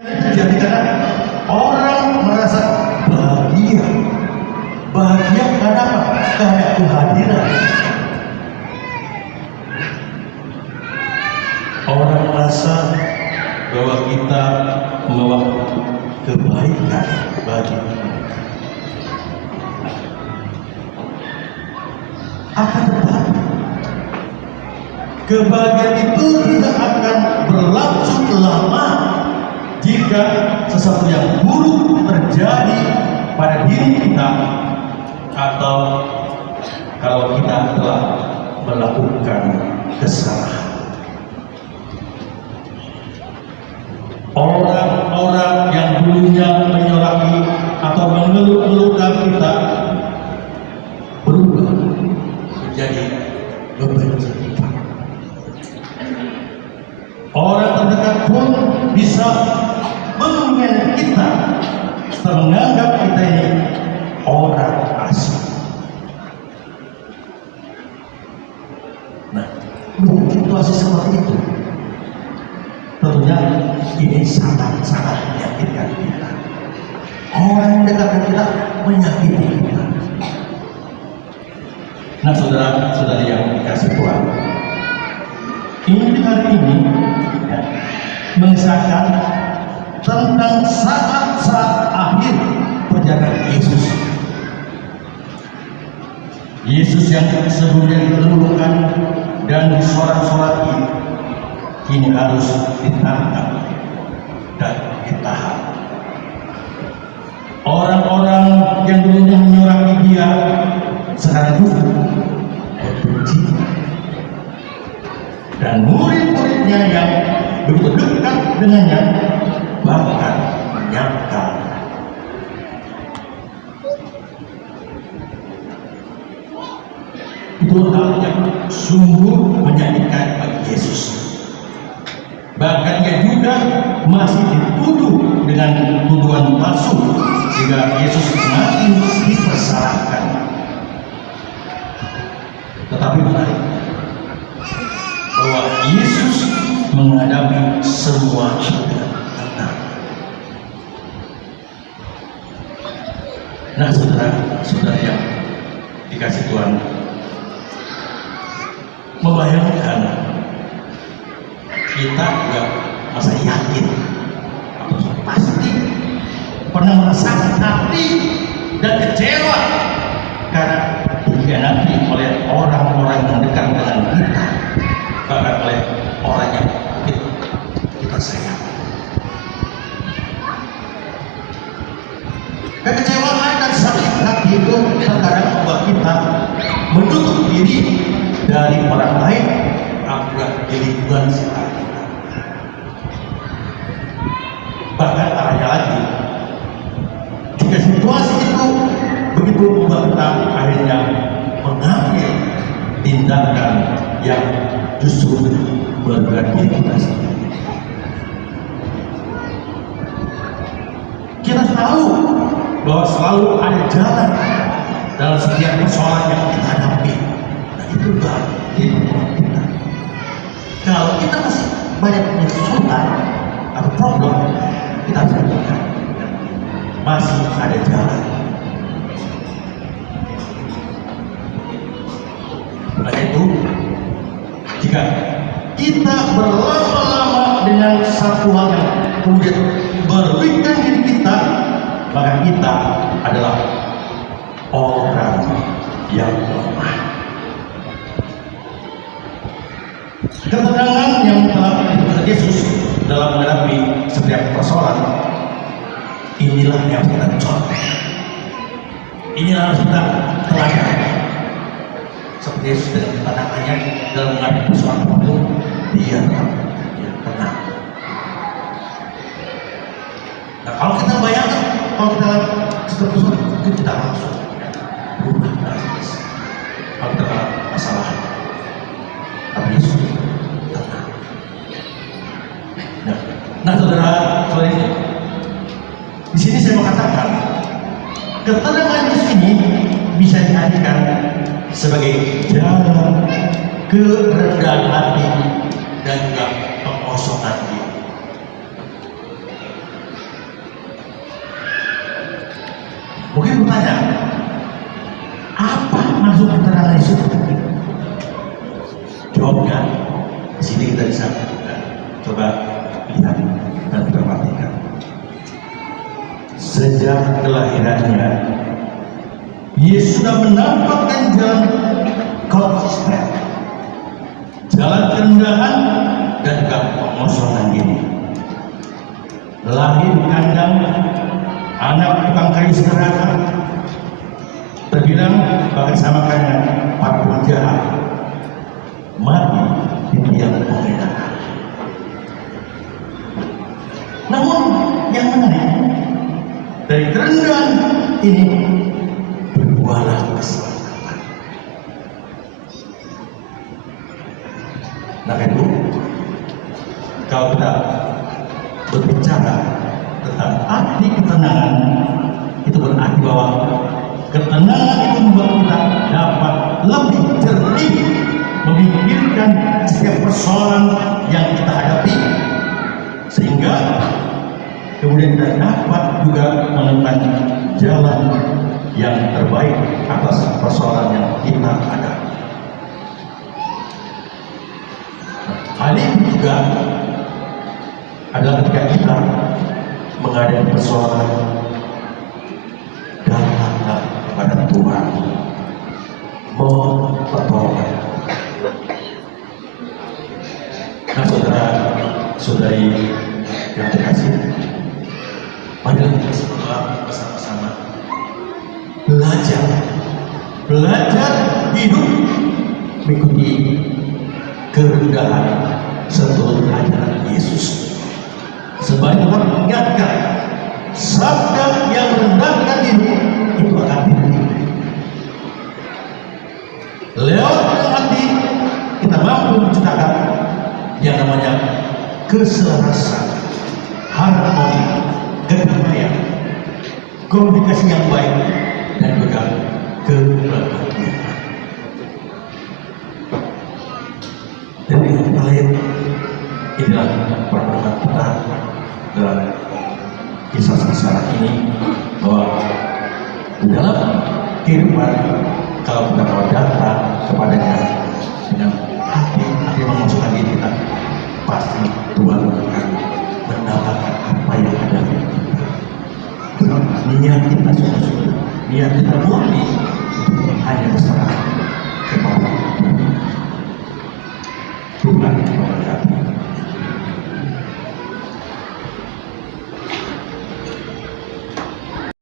Terjadi karena orang merasa bahagia. Bahagia karena apa? Karena kehadiran. Orang merasa bahwa kita membawa kebaikan bagi mereka. Akan tetapi kebahagiaan itu tidak akan berlangsung lama jika sesuatu yang buruk terjadi pada diri kita atau kalau kita telah melakukan kesalahan. Orang-orang yang dulunya menyoraki atau mengeluh-ngeluhkan kita berubah menjadi membenci kita. Orang terdekat pun bisa mengenal kita, menganggap kita ini orang asing. Nah, melihat situasi seperti itu, tentunya ini sangat-sangat menyakitkan kita. Orang yang dekat dengan kita menyakiti kita. Nah, saudara-saudari yang dikasih Tuhan, ini hari ini ya, mengisahkan tentang saat-saat akhir perjalanan Yesus. Yesus yang sebelumnya dikeluhkan dan disorak-soraki, kini harus ditangkap dan ditahan. Orang-orang yang dulunya menyoraki dia sekarang itu membenci. Dan murid-muridnya yang begitu dekat dengannya bahkan menyangkal. Itu hal yang sungguh menyakitkan bagi Yesus. Bahkan ia juga masih dituduh dengan tuduhan palsu sehingga Yesus makin dipersalahkan. Tetapi menarik bahwa Yesus menghadapi semua dengan tenang. Nah, saudara-saudara yang dikasih Tuhan, membayangkan kita juga masa yakin atau pasti pernah merasakan hati dan kecewa karena dikhianati oleh orang-orang yang dekat dengan kita, bahkan oleh orang yang kita sayang. Kekecewaan dan sakit hati itu terkadang membuat kita menutup diri dari orang lain, apalagi di lingkungan sekitar kita. Bahkan arahnya lagi, jika situasi itu begitu membuat kita akhirnya mengambil tindakan yang justru merugikan diri kita sendiri. Kita tahu bahwa selalu ada jalan dalam setiap persoalan yang kita hadapi. Nah, itu bagian kita. Kalau kita masih banyak kesulitan atau problem, kita harus lakukan. Masih ada jalan. Oleh itu, jika kita berlama-lama dengan satu hal yang kemudian merugikan diri kita, maka kita adalah orang yang lemah. Ketenangan yang telah diberikan Yesus dalam menghadapi setiap persoalan, inilah yang kita contoh. Inilah yang kita teladani. Seperti Yesus dengan ketenangannya dalam menghadapi persoalan itu, dia tenang. Nah, kalau kita bayangkan, kalau kita seperti itu, kita langsung berubah drastis. Kalau kita masalah, tapi Yesus tenang. Nah, saudara-saudari, di sini saya mau katakan, ketenangan Yesus ini bisa diartikan sebagai jalan kerendahan hati dan juga pengosongan diri. Mungkin bertanya, apa maksud keterangan Yesus? Jawabnya di sini kita bisa coba lihat dan kita perhatikan. Sejak kelahirannya, Yesus sudah menampakkan jalan konsisten, jalan kerendahan dan juga pengosongan diri. Lahir di kandang, anak tukang kayu sederhana, terbilang bahkan sama kayak para penjahat, mati di tiang penghinaan. Namun yang menarik dari kerendahan ini berbuahlah keselamatan. Nah itu, kalau kita berbicara tentang arti ketenangan, itu berarti bahwa ketenangan itu membuat kita dapat lebih jernih memikirkan setiap persoalan yang kita hadapi, sehingga kemudian kita dapat juga menemukan jalan yang terbaik atas persoalan yang kita hadapi. Hal ini juga adalah ketika kita menghadapi persoalan, datanglah kepada Tuhan, mohon pertolongan. Nah, saudara-saudari yang terkasih, marilah kita semua bersama-sama belajar hidup mengikuti kerendahan seluruh ajaran Yesus. Sebagai orang mengingatkan, sabda yang merendahkan diri itu akan diterima. Lewat hati kita mampu menciptakan yang namanya keselarasan, harmoni, kedamaian, komunikasi yang baik, dan juga kebahagiaan. Dan yang lain, inilah pertemuan kita dalam kisah sengsara ini, bahwa di dalam kehidupan, kalau kita mau datang kepadanya dengan hati memasukkan diri kita, pasti Tuhan akan mendapatkan apa yang ada di kita. Niat kita sungguh-sungguh, niat kita murni hanya berserah kepada Tuhan.